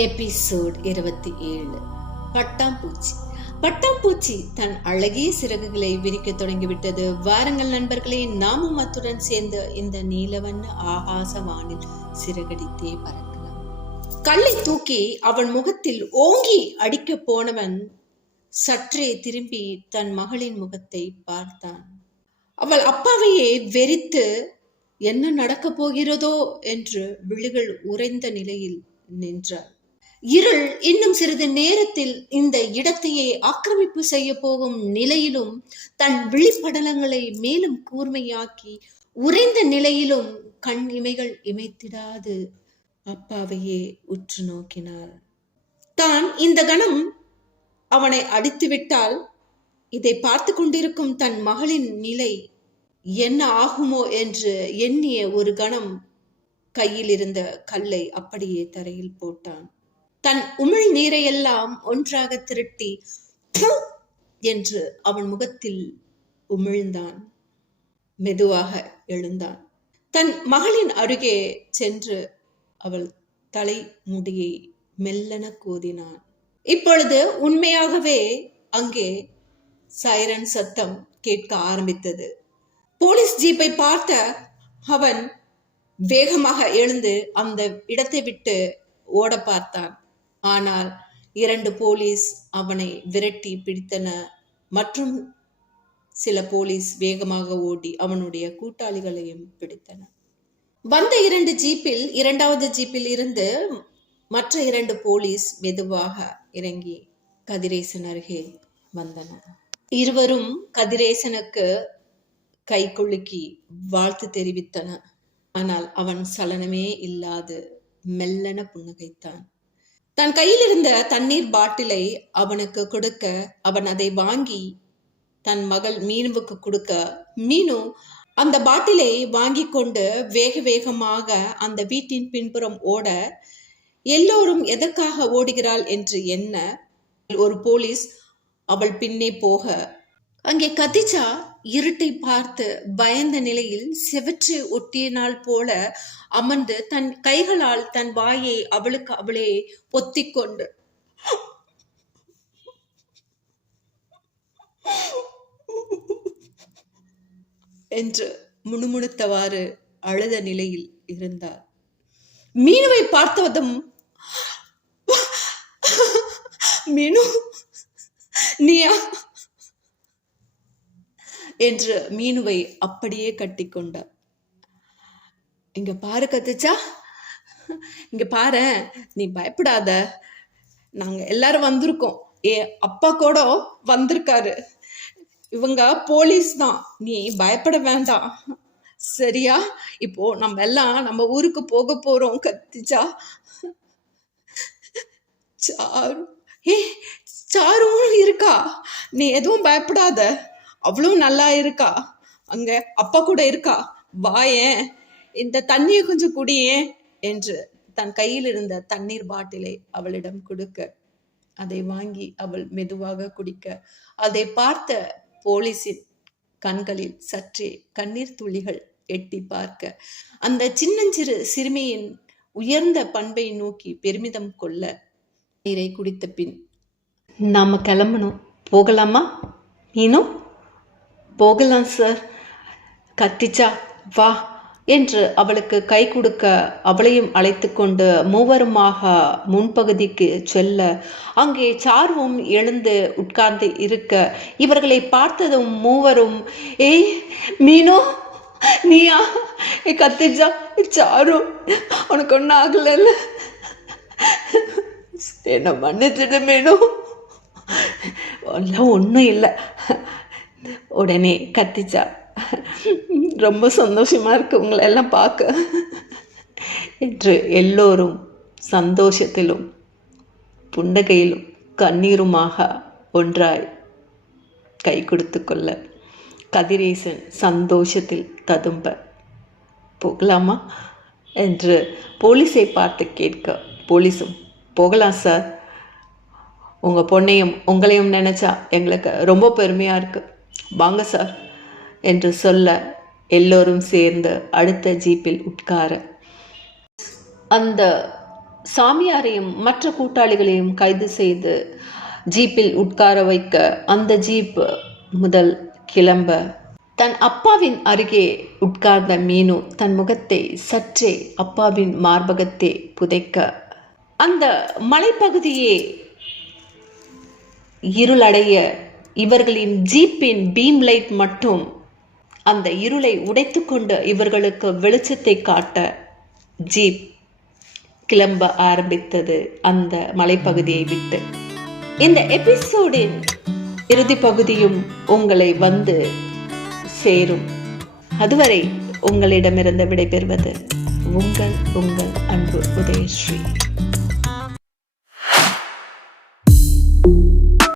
Episode இருபத்தி ஏழு. பட்டாம்பூச்சி. பட்டாம்பூச்சி தன் அழகிய சிறகுகளை விரிக்க தொடங்கிவிட்டது. வாருங்கள் நண்பர்களே நாமும் அத்துடன் சேர்ந்து இந்த நீலவண்ண ஆகாச வானில் சிறகடித்தே பறக்கலாம். கல்லை தூக்கி அவன் முகத்தில் ஓங்கி அடிக்க போனவன் சற்றே திரும்பி தன் மகளின் முகத்தை பார்த்தான். அவள் அப்பாவையே வெறித்து என்ன நடக்கப் போகிறதோ? என்று விழிகள் உறைந்த நிலையில் நின்றாள். இருள் இன்னும் சிறிது நேரத்தில் இந்த இடத்தையே ஆக்கிரமிப்பு செய்ய போகும் நிலையிலும் தன் விழிப்படலங்களை மேலும் கூர்மையாக்கி உறைந்த நிலையிலும் கண் இமைகள் இமைத்திடாது. அப்பாவையே உற்று நோக்கினாள். தான் இந்த கணம் அவனை அடித்துவிட்டால் இதை பார்த்து கொண்டிருக்கும் தன் மகளின் நிலை என்ன ஆகுமோ என்று எண்ணிய ஒரு கணம் கையில் இருந்த கல்லை அப்படியே தரையில் போட்டான். தன் உமிழ் நீரையெல்லாம் ஒன்றாக திரட்டி என்று அவன் முகத்தில் உமிழ்ந்தான். மெதுவாக எழுந்தான். தன் மகளின் அருகே சென்று அவள் தலை முடியை மெல்லன கோதினான். இப்பொழுது உண்மையாகவே அங்கே சைரன் சத்தம் கேட்க ஆரம்பித்தது. போலீஸ் ஜீப்பை பார்த்த அவன் வேகமாக எழுந்து அந்த இடத்தை விட்டு ஓட பார்த்தான். ஆனால் இரண்டு போலீஸ் அவனை விரட்டி பிடித்தன மற்றும் சில போலீஸ் வேகமாக ஓடி அவனுடைய கூட்டாளிகளையும் பிடித்தன. வந்த இரண்டு ஜீப்பில் இரண்டாவது ஜீப்பில் இருந்து மற்ற இரண்டு போலீஸ் மெதுவாக இறங்கி கதிரேசன் அருகே வந்தன. இருவரும் கதிரேசனுக்கு கை குலுக்கி வாழ்த்து தெரிவித்தன. ஆனால் அவன் சலனமே இல்லாது மெல்லன புன்னகைத்தான். தன் கையில் இருந்த தண்ணீர் பாட்டிலை அவனுக்கு கொடுக்க அவன் அதை வாங்கி தன் மகள் மீனுவுக்கு கொடுக்க மீனு அந்த பாட்டிலை வாங்கி கொண்டு வேக வேகமாக அந்த வீட்டின் பின்புறம் ஓட எல்லோரும் எதற்காக ஓடுகிறாள் என்று எண்ண ஒரு போலீஸ் அவள் பின்னே போக. அங்கே கதிச்சா இருட்டை பார்த்து பயந்த நிலையில் செவற்றை ஒட்டியனால் போல அமர்ந்து தன் கைகளால் தன் வாயை அவளுக்கு அவளே பொத்திக்கொண்டு என்று முணுமுணுத்தவாறு அழுத நிலையில் இருந்தார். மீனுவை பார்த்ததும் மீனு நீயா? என்று மீனுவை அப்படியே கட்டிக்கொண்டார் இங்க பாரு கத்துச்சா இங்க பாரு நீ பயப்படாத. நாங்க எல்லாரும் வந்திருக்கோம். ஏ அப்பா கூட வந்திருக்காரு. இவங்க போலீஸ் தான். நீ பயப்பட வேண்டாம். சரியா? இப்போ நம்ம எல்லாம் நம்ம ஊருக்கு போக போறோம் கத்திச்சா சாரு. ஏ சாரும் இருக்கா? நீ எதுவும் பயப்படாத. அவ்வளோ நல்லா இருக்கா? அங்கே அப்பா கூட இருக்கா? வாயேன் இந்த தண்ணியை கொஞ்சம் குடியேன் என்று தன் கையில் இருந்த தண்ணீர் பாட்டிலை அவளிடம் கொடுக்க அதை வாங்கி அவள் மெதுவாக குடிக்க அதை பார்த்த போலீஸின் கண்களில் சற்றே கண்ணீர் துளிகள் எட்டி பார்க்க அந்த சின்னஞ்சிறு சிறுமியின் உயர்ந்த பண்பை நோக்கி பெருமிதம் கொள்ள நீரை குடித்த பின் நாம கிளம்பணும். போகலாமா? மீனும் போகலாம் சார் கத்திச்சா வா என்று அவளுக்கு கை கொடுக்க அவளையும் அழைத்து கொண்டு மூவருமாக முன்பகுதிக்கு செல்ல அங்கே சார்வும் எழுந்து உட்கார்ந்து இருக்க இவர்களை பார்த்ததும் மூவரும் ஏய் மீனோ நீயா? ஏ கத்திச்சா சாரு உனக்கு ஒன்றும் ஆகலைல்ல? என்ன மன்னிச்சிடு மீனோ. எல்லாம் ஒன்றும் இல்லை. உடனே கத்திச்சா. ரொம்ப சந்தோஷமாக இருக்கு உங்களை எல்லாம் பார்க்க. என்று எல்லோரும் சந்தோஷத்திலும் புண்டகையிலும் கண்ணீருமாக ஒன்றாய் கை கொடுத்து கொள்ள கதிரேசன் சந்தோஷத்தில் ததும்ப போகலாமா? என்று போலீஸை பார்த்து கேட்க போலீஸும் போகலாம் சார்? உங்கள் பொண்ணையும் உங்களையும் நினச்சா எங்களுக்கு ரொம்ப பெருமையாக இருக்குது வாங்க சார் என்று சொல்ல எல்லோரும் சேர்ந்து அடுத்த ஜீப்பில் உட்கார. அந்த சாமியாரையும் மற்ற கூட்டாளிகளையும் கைது செய்து ஜீப்பில் உட்கார வைக்க அந்த ஜீப் முதல் கிளம்ப. தன் அப்பாவின் அருகே உட்கார்ந்த மீனு தன் முகத்தை சற்றே அப்பாவின் மார்பகத்தை புதைக்க. அந்த மலைப்பகுதியே இருளடைய இவர்களின் ஜீப்பின் பீம் லைட் மட்டும் அந்த இருளை உடைத்துக்கொண்டு இவர்களுக்கு வெளிச்சத்தை காட்ட ஜீப் கிளம்ப ஆரம்பித்தது அந்த மலைப்பகுதியை விட்டு. இந்த எபிசோடின் இறுதி பகுதியும் உங்களை வந்து சேரும். அதுவரை உங்களிடமிருந்து விடைபெறுவது உங்கள் உங்கள் அன்பு உதயஸ்ரீ.